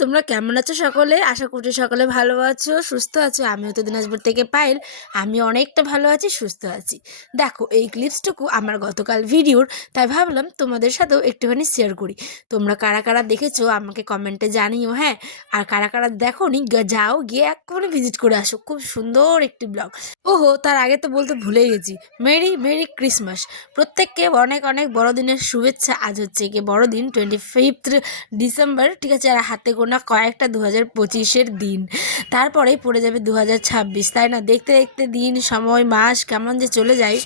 তোমরা কেমন আছো সকলে? আশা করছি সকলে ভালো আছো, সুস্থ আছো। আমিও তো দিনাজপুর থেকে পাইল, আমি অনেকটা ভালো আছি, সুস্থ আছি। দেখো এই ক্লিপসটুকু আমার গতকাল ভিডিওর, তাই ভাবলাম তোমাদের সাথেও একটুখানি শেয়ার করি। তোমরা কারা কারা দেখেছো আমাকে কমেন্টে জানিও, হ্যাঁ। আর কারা কারা দেখোনি যাও গিয়ে এক্ষুনি ভিজিট করে আসো, খুব সুন্দর একটি ব্লগ। ওহো, তার আগে তো বলতে ভুলে গেছি, মেরি মেরি ক্রিসমাস। প্রত্যেককে অনেক অনেক বড়দিনের শুভেচ্ছা। আজ হচ্ছে গিয়ে বড়দিন, 25th ডিসেম্বর, ঠিক আছে। আর হাতে গোনা কয়েকটা 2025-এর দিন, তারপরেই পড়ে যাবে 2026, তাই না? দেখতে দেখতে দিন, সময়, মাস কেমন যে চলে যায়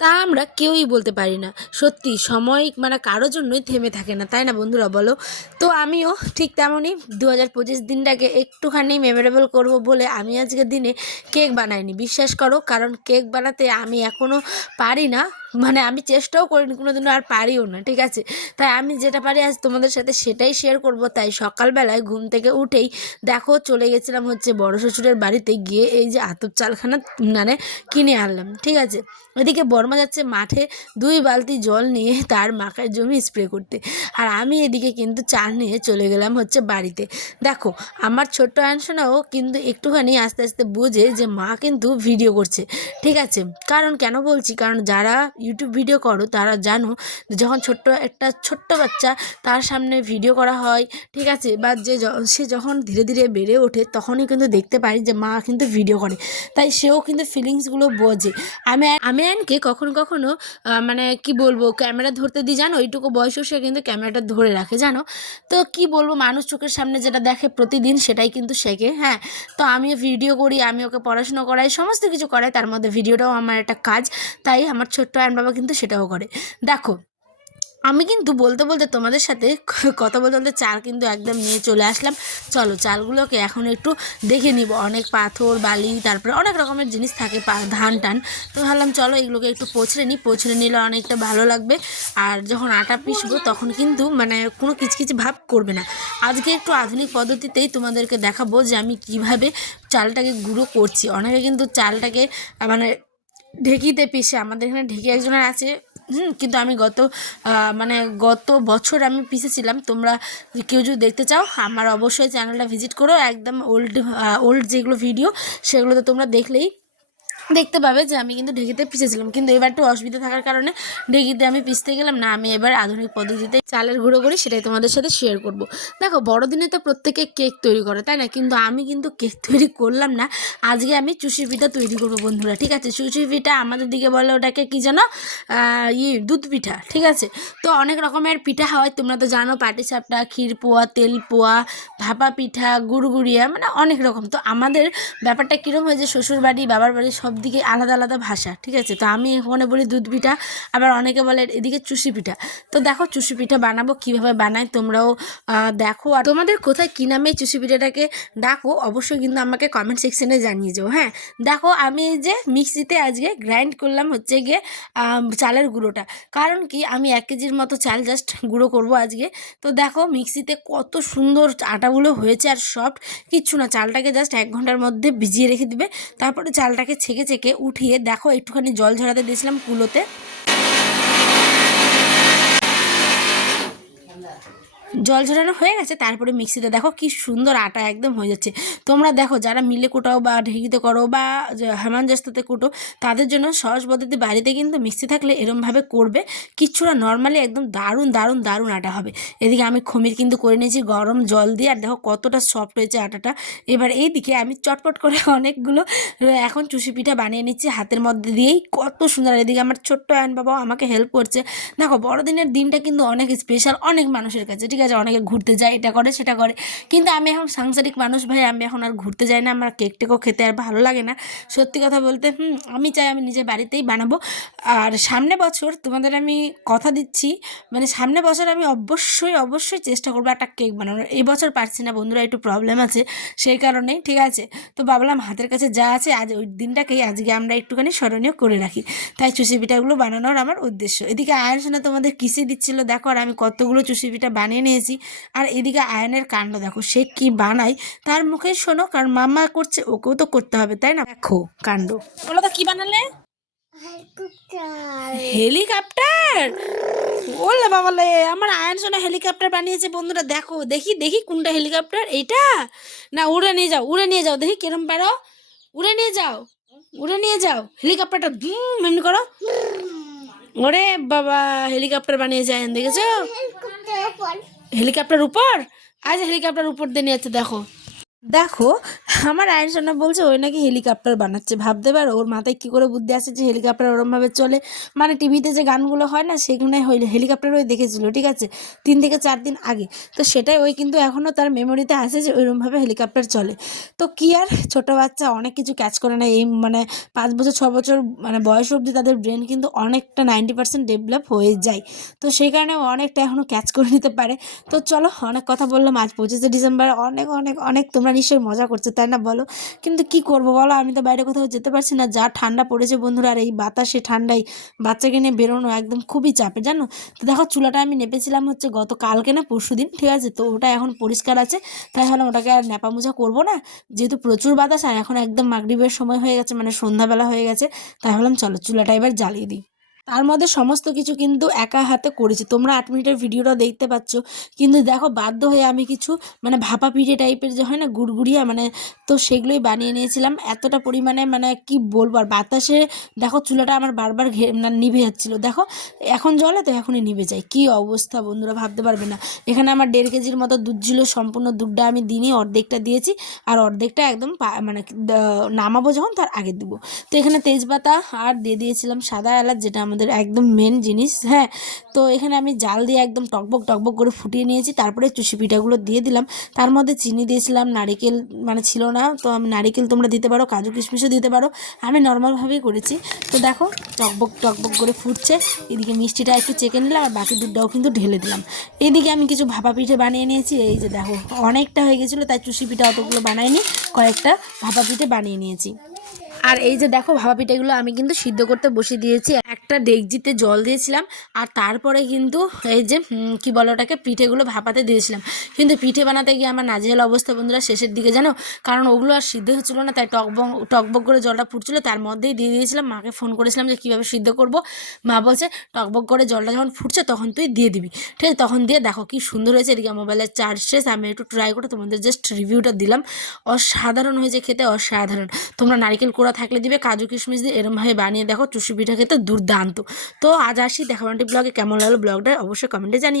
তা আমরা কেউই বলতে পারি না। সত্যি সময় মানে কারোর জন্যই থেমে থাকে না, তাই না বন্ধুরা, বলো? তো আমিও ঠিক তেমনই 2025 দিনটাকে একটুখানি মেমোরেবল করব বলে আমি আজকের দিনে কেক বানাইনি, বিশ্বাস করো। কারণ কেক বানাতে আমি এখনও পারি না, মানে আমি চেষ্টাও করিনি কোনোদিনও, আর পারিও না, ঠিক আছে। তাই আমি যেটা পারি আজ তোমাদের সাথে সেটাই শেয়ার করব। তাই সকালবেলায় ঘুম থেকে উঠেই দেখো চলে গেছিলাম হচ্ছে বড় শ্বশুরের বাড়িতে, গিয়ে এই যে আতপ চালখানা মানে কিনে আনলাম, ঠিক আছে। এদিকে বর্মা যাচ্ছে মাঠে 2 বালতি জল নিয়ে তার মাখার জমি স্প্রে করতে, আর আমি এদিকে কিন্তু চা নিয়ে চলে গেলাম হচ্ছে বাড়িতে। দেখো আমার ছোট্ট আনশোনাও কিন্তু একটুখানি আস্তে আস্তে বোঝে যে মা কিন্তু ভিডিও করছে, ঠিক আছে। কারণ কেন বলছি, কারণ যারা ইউটিউব ভিডিও করো তারা জানো যখন একটা ছোট্ট বাচ্চা তার সামনে ভিডিও করা হয়, ঠিক আছে, বা সে যখন ধীরে ধীরে বেড়ে ওঠে তখনই কিন্তু দেখতে পারি যে মা কিন্তু ভিডিও করে, তাই সেও কিন্তু ফিলিংসগুলো বোঝে। আমি আমি আইনকে কখনো কখনো মানে কি বলবো, ক্যামেরা ধরতে দিই, জানো, এইটুকু বয়সেও সে কিন্তু ক্যামেরাটা ধরে রাখে, জানো। তো কি বলবো, মানুষ চোখের সামনে যেটা দেখে প্রতিদিন সেটাই কিন্তু শেখে, হ্যাঁ। তো আমিও ভিডিও করি, আমি ওকে পড়াশুনো করাই, সমস্ত কিছু করাই, তার মধ্যে ভিডিওটাও আমার একটা কাজ। তাই আমার ছোট্ট আয়ন বাবা কিন্তু সেটাও করে। দেখো আমি কিন্তু বলতে বলতে তোমাদের সাথে কথা বলতে বলতে চাল কিন্তু একদম নিয়ে চলে আসলাম। চলো চালগুলোকে এখন একটু দেখে নিব, অনেক পাথর বালি তারপরে অনেক রকমের জিনিস থাকে, ধান টান। তো ভাবলাম চলো এগুলোকে একটু পছড়ে নিই, পছড়ে নিলে অনেকটা ভালো লাগবে। আর যখন আটা পিসবো তখন কিন্তু মানে কোনো কিচকিচ ভাব করবে না। আজকে একটু আধুনিক পদ্ধতিতেই তোমাদেরকে দেখাবো যে আমি কিভাবে চালটাকে গুঁড়ো করছি। অনেকে কিন্তু চালটাকে মানে ঢেঁকিতে পিষে, আমাদের এখানে ঢেঁকি একজনের আছে, কিন্তু আমি মানে গত বছর আমি পিষেছিলাম। তোমরা কেউ যদি দেখতে চাও আমার অবশ্যই চ্যানেলটা ভিজিট করো, একদম ওল্ড যেগুলো ভিডিও সেগুলো তো তোমরা দেখলেই দেখতে পাবে যে আমি কিন্তু ঢেঁকিতে পিষেছিলাম। কিন্তু এবার একটু অসুবিধা থাকার কারণে ঢেঁকিতে আমি পিষতে গেলাম না, আমি এবার আধুনিক পদ্ধতিতে চালের গুঁড়ো করি, সেটাই তোমাদের সাথে শেয়ার করব। দেখো বড়দিনে তো প্রত্যেকে কেক তৈরি করে, তাই না? কিন্তু আমি কিন্তু কেক তৈরি করলাম না, আজকে আমি চুষি পিঠা তৈরি করবো বন্ধুরা, ঠিক আছে। চুষি পিঠা আমাদের দিকে বলে ওটাকে কি জানো, দুধ পিঠা, ঠিক আছে। তো অনেক রকমের পিঠা হয়, তোমরা তো জানো, পাটিসাপটা, ক্ষীর পোয়া, তেল পোয়া, ভাপা পিঠা, গুড়গুড়িয়া, মানে অনেক রকম। তো আমাদের ব্যাপারটা কীরকম হয় যে শ্বশুর বাড়ি বাবার বাড়ি সব দিকে আলাদা আলাদা ভাষা, ঠিক আছে। তো আমি এখানে বলি দুধ পিঠা, আবার অনেকে বলে এদিকে চুষি পিঠা। তো দেখো চুষি পিঠা বানাবো, কীভাবে বানাই তোমরাও দেখো। আর তোমাদের কোথায় কী নামে চুষি পিঠাটাকে ডাকো অবশ্যই কিন্তু আমাকে কমেন্ট সেকশনে জানিয়ে যাও, হ্যাঁ। দেখো আমি এই যে মিক্সিতে আজকে গ্রাইন্ড করলাম হচ্ছে গিয়ে চালের গুঁড়োটা, কারণ কি আমি 1 কেজির মতো চাল জাস্ট গুঁড়ো করব আজকে। তো দেখো মিক্সিতে কত সুন্দর আটাগুলো হয়েছে, আর সফট, কিচ্ছু না। চালটাকে জাস্ট 1 ঘন্টার মধ্যে ভিজিয়ে রেখে দিবে, তারপরে চালটাকে ছেঁকে ছেঁকে উঠিয়ে দেখো একটুখানি জল ঝরাতে দিয়েছিলাম কুলোতে। জল ঝরানো হয়ে গেছে, তারপরে মিক্সিতে দেখো কি সুন্দর আটা একদম হয়ে যাচ্ছে। তোমরা দেখো যারা মিলে কোটাও বা ঢেঁকিতে করো বা হেমানজাস্তাতে কুটো, তাদের জন্য সহজ পদ্ধতি বাড়িতে কিন্তু মিক্সি থাকলে এরমভাবে করবে, কিচ্ছু না, নর্মালি একদম দারুণ দারুণ দারুণ আটা হবে। এদিকে আমি খমির কিন্তু করে নিয়েছি গরম জল দিয়ে, আর দেখো কতটা সফট হয়েছে আটাটা। এবার এইদিকে আমি চটপট করে অনেকগুলো এখন চুষি পিঠা বানিয়ে নিচ্ছি হাতের মধ্যে দিয়েই, কত সুন্দর। এদিকে আমার ছোট্ট আয়ন বাবাও আমাকে হেল্প করছে। দেখো বড়দিনের দিনটা কিন্তু অনেক স্পেশাল অনেক মানুষের কাছে, ঠিক আছে। অনেকে ঘুরতে যায়, এটা করে সেটা করে, কিন্তু আমি এখন সাংসারিক মানুষ ভাই, আমি এখন আর ঘুরতে যাই না, আমার কেক টেকও খেতে আর ভালো লাগে না, সত্যি কথা বলতে। আমি চাই আমি নিজের বাড়িতেই বানাবো। আর সামনে বছর তোমাদের আমি কথা দিচ্ছি, মানে সামনে বছর আমি অবশ্যই অবশ্যই চেষ্টা করবো একটা কেক বানানোর। এই বছর পারছি না বন্ধুরা, একটু প্রবলেম আছে সেই কারণেই, ঠিক আছে। তো ভাবলাম হাতের কাছে যা আছে আজ ওই দিনটাকেই আজকে আমরা একটুখানি স্মরণীয় করে রাখি, তাই চুষি পিঠাগুলো বানানোর আমার উদ্দেশ্য। এদিকে আয়ন সোনা তোমাদের কিসে দিচ্ছিল দেখো, আর আমি কতগুলো চুষি পিঠা বানিয়ে নিয়েছি। আর এদিকে আয়নের কাণ্ড দেখো, সে কি বানায় তার মুখে শোনো, কারণ মাম্মা করছে ওকেও তো করতে হবে, তাই না? দেখো কাণ্ড। বলো তো কি বানালে? হেলিকপ্টার। ওলে বাবালে, আমার আয়ন সোনা হেলিকপ্টার বানিয়েছে বন্ধুরা। দেখো, দেখি দেখি কোনটা হেলিকপ্টার, এইটা না? উড়ে নিয়ে যাও, উড়ে নিয়ে যাও, দেখি কিরম পারো। উড়ে নিয়ে যাও, উড়ে নিয়ে যাও হেলিকপ্টারটা, এমনি করো। ওরে বাবা, হেলিকপ্টার বানিয়েছে আয়ন, দেখেছো? হেলিকপ্টার উপর, আজ হেলিকপ্টার উপর দিয়ে নিয়ে যাচ্ছে। দেখো দেখো, আমার আয়ন সোনা বলছে ওই নাকি হেলিকপ্টার বানাচ্ছে। ভাবতে পারো ওর মাথায় কী করে বুদ্ধি আসে যে হেলিকপ্টার ওরমভাবে চলে। মানে টিভিতে যে গানগুলো হয় না, সেখানে হেলিকপ্টার ওই দেখেছিল, ঠিক আছে, 3 থেকে 4 দিন আগে। তো সেটাই ওই কিন্তু এখনও তার মেমোরিতে আসে যে ওইরকমভাবে হেলিকপ্টার চলে। তো কি আর, ছোটো বাচ্চা অনেক কিছু ক্যাচ করে না। এই মানে 5 বছর 6 বছর মানে বয়স অবধি তাদের ব্রেন কিন্তু অনেকটা 90% ডেভেলপ হয়ে যায়। তো সেই কারণে ও অনেকটা এখনও ক্যাচ করে নিতে পারে। তো চলো, অনেক কথা বললাম। আজ 25শে ডিসেম্বর, অনেক অনেক অনেক তোমরা নিশ্চয়ই মজা করছো, তাই না বলো? কিন্তু কি করব বলো, আমি তো বাইরে কোথাও যেতে পারছি না। যা ঠান্ডা পড়েছে বন্ধুরা, আর এই বাতাসে ঠান্ডায় বাচ্চাকে নিয়ে বেরোনো একদম খুবই চাপে, জানো তো। দেখো, চুলাটা আমি নেপেছিলাম হচ্ছে গত কালকে না পরশু দিন, ঠিক আছে। তো ওটা এখন পরিষ্কার আছে, তাই ভাবলাম ওটাকে আর ন্যাপা মোজা করবো না। যেহেতু প্রচুর বাতাস, আর এখন একদম মাগরিবের সময় হয়ে গেছে, মানে সন্ধ্যাবেলা হয়ে গেছে। তাই ভাবলাম চলো চুলাটা এবার জ্বালিয়ে দিই। তার মধ্যে সমস্ত কিছু কিন্তু একা হাতে করেছি, তোমরা 8 মিনিটের ভিডিওটা দেখতে পাচ্ছ। কিন্তু দেখো, বাধ্য হয়ে আমি কিছু মানে ভাপা পিঠে টাইপের যে হয় না, গুড়গুড়িয়া, মানে তো সেগুলোই বানিয়ে নিয়েছিলাম এতটা পরিমাণে, মানে কি বলবো। আর বাতাসে দেখো চুলাটা আমার বারবার মানে নিভে যাচ্ছিলো। দেখো এখন জ্বলে তো এখনই নিভে যায়, কি অবস্থা বন্ধুরা, ভাবতে পারবে না। এখানে আমার 1.5 কেজির মতো দুধ ছিল, সম্পূর্ণ দুধটা আমি দিইনি, অর্ধেকটা দিয়েছি। আর অর্ধেকটা একদম মানে নামাবো যখন তার আগে দেবো। তো এখানে তেজপাতা আর দিয়ে দিয়েছিলাম সাদা এলাচ, যেটা আমাদের একদম মেন জিনিস, হ্যাঁ। তো এখানে আমি জাল দিয়ে একদম টকবক টকবক করে ফুটিয়ে নিয়েছি। তারপরে চুষি পিঠাগুলো দিয়ে দিলাম। তার মধ্যে চিনি দিয়েছিলাম, নারিকেল মানে ছিল না, তো আমি নারিকেল তোমরা দিতে পারো, কাজু কিশমিশও দিতে পারো। আমি নর্মালভাবেই করেছি। তো দেখো টকবক টকবক করে ফুটছে। এদিকে মিষ্টিটা একটু চেকে নিলাম, আর বাকি দুধটাও কিন্তু ঢেলে দিলাম। এইদিকে আমি কিছু ভাপা পিঠে বানিয়ে নিয়েছি। এই যে দেখো, অনেকটা হয়ে গেছিলো, তাই চুষি পিঠা অতগুলো বানাইনি, কয়েকটা ভাপা পিঠে বানিয়ে নিয়েছি। আর এই যে দেখো, ভাপা পিঠেগুলো আমি কিন্তু সিদ্ধ করতে বসিয়ে দিয়েছি। একটা ডেকচিতে জল দিয়েছিলাম, আর তারপরে কিন্তু এই যে কি বলে ওটাকে, পিঠেগুলো ভাপাতে দিয়েছিলাম। কিন্তু পিঠে বানাতে গিয়ে আমার নাজেহাল অবস্থা বন্ধুরা, শেষের দিকে জানো, কারণ ওগুলো আর সিদ্ধ হচ্ছিলো না। তাই টকবক করে জলটা ফুটছিল, তার মধ্যেই দিয়ে দিয়েছিলাম। মাকে ফোন করেছিলাম যে কীভাবে সিদ্ধ করব। মা বলছে টকবক করে জলটা যখন ফুটছে তখন তুই দিয়ে দিবি, ঠিক আছে। তখন দিয়ে দেখো কি সুন্দর হয়েছে। এদিকে মোবাইলের চার্জ শেষ, আমি একটু ট্রাই করে তোমাদের জাস্ট রিভিউটা দিলাম। অসাধারণ হয়েছে খেতে, অসাধারণ। তোমরা নারকেল কোড়া থাকলে দিবে, কাজু কিশমিশ দিয়ে এরমভাবে বানিয়ে দেখো, চুষি পিঠা খেতে দুর্দান্ত। তো আজ আসি, দেখাবো ব্লগে কেমন লাগলো ব্লগটা অবশ্যই কমেন্টে জানিও।